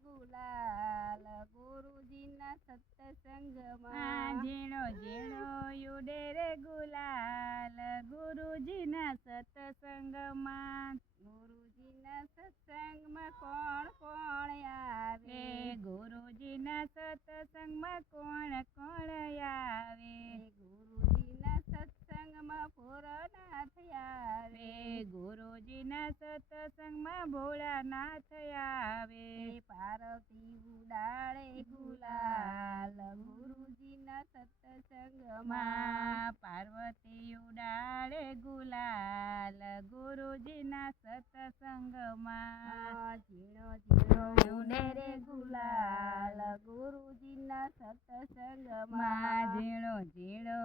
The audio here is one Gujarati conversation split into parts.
ગુલાલ ગુરુજીના સત્સંગમાં ઝીણો ઝીણો ઉડે રે ગુલાલ ગુરુજીના સત્સંગમાં ગુરુજીના સત્સંગમાં કોણ કોણ આવે ગુરુજીના સત્સંગમાં કોણ કોણ આવે ગુરુજીના સત્સંગમાં ભોળાનાથ આવે ગુરુજીના સત્સંગમાં ભોળાનાથ આવે પાર્વતી ઉડાડે ગુલાલ ગુરુજીના સત્સંગમાં પાર્વતી ઉડાડે ગુલાલ ગુરુજીના સત્સંગમાં ઝીણો ઝીણો ઉડે રે ગુલાલ ગુરુજીના સત્સંગમાં ઝીણો ઝીણો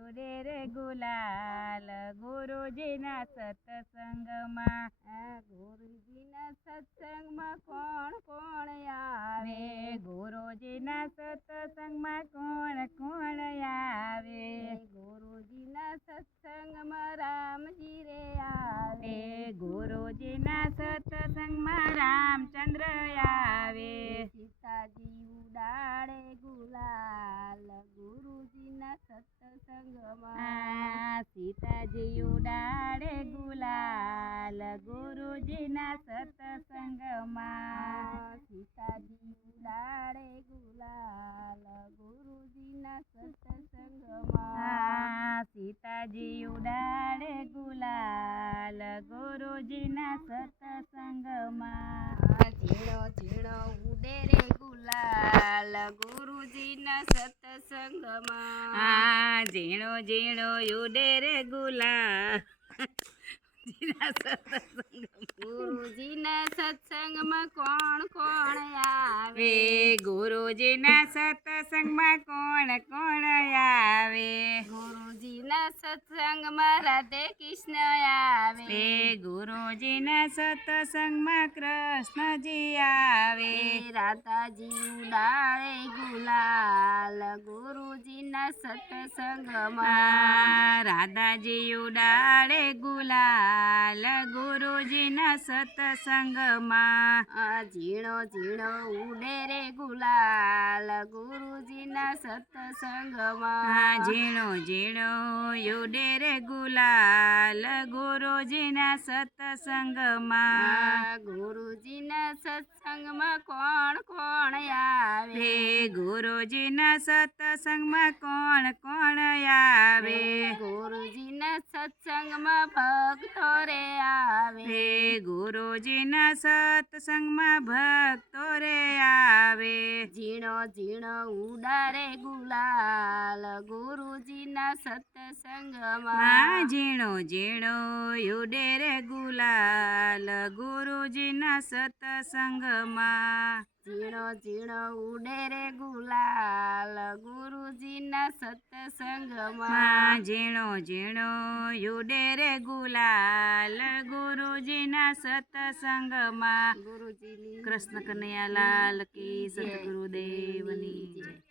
ઉડે રે ગુલાલ ગુરુજીના સત્સંગમાં ગુરુજીના સત્સંગમાં કોણ કોણ આવે ગુરુજીના સત્સંગમાં કોણ કોણ આવે ગુરુજીના સત્સંગમાં રામજી રે આવે ગુરુજીના સત્સંગમાં રામચંદ્ર આવે સીતાજી ઉડાડે ગુલાલ ગુરુજીના સત્સંગમાં સીતાજી ઉડાડે ગુલાલ ગુરુજીના સત્સંગમાં સીતાજી ઉડાડે ગુલાલ ગુરુજીના સત્સંગમાં સીતાજી ઉડાડે ગુલાલ ગુરુજીના સત્સંગમાં ઝીણો ઝીણો ઉડે રે ગુલાલ ગુરુજીના સત્સંગમાં ઝીણો ઝીણો ઉડે રે ગુલાલ ગુરુજીના સત્સંગમાં કોણ કોણ આવે ગુરુજીના સત્સંગમાં કોણ કોણ આવે ગુરુજીના સત્સંગમાં રાધે કૃષ્ણ આવે ગુરુજીના સત્સંગમાં કૃષ્ણજી આવે રાધાજી ઉડાડે ગુલાલ ગુરુજીના સત્સંગમાં રાધાજી ઉડાડે ગુલાલ ગુરુજીના સત્સંગમાં ઝીણો ઝીણો ઉડે રે ગુલાલ ગુરુજીના સત્સંગમાં ઝીણો ઝીણો ઉડે રે ગુલાલ ગુરુજીના સત્સંગમાં ગુરુજીના સત્સંગમાં કોણ કોણ આવે ગુરુજીના સત્સંગમાં કોણ કોણ આવે ગુરુજીના સત્સંગમાં ભક્તો રે આવે ગુરુજીના સત્સંગમાં ભક્તો રે આવે ઝીણો ઝીણો ઉડારે ગુલાલ ગુરુજીના સત્સંગમાં ઝીણો ઝીણો ઉડે રે ગુલાલ ગુરુજીના સત્સંગમાં ઝીણો ઝીણો ઉડે રે ગુલાલ ગુરુજીના સત્સંગમાં ઝીણો ઝીણો ઉડે રે ગુલાલ ગુરુજીના સત્સંગમાં ગુરુજીની કૃષ્ણ કનૈયાલાલ કી સદગુરુદેવની જય.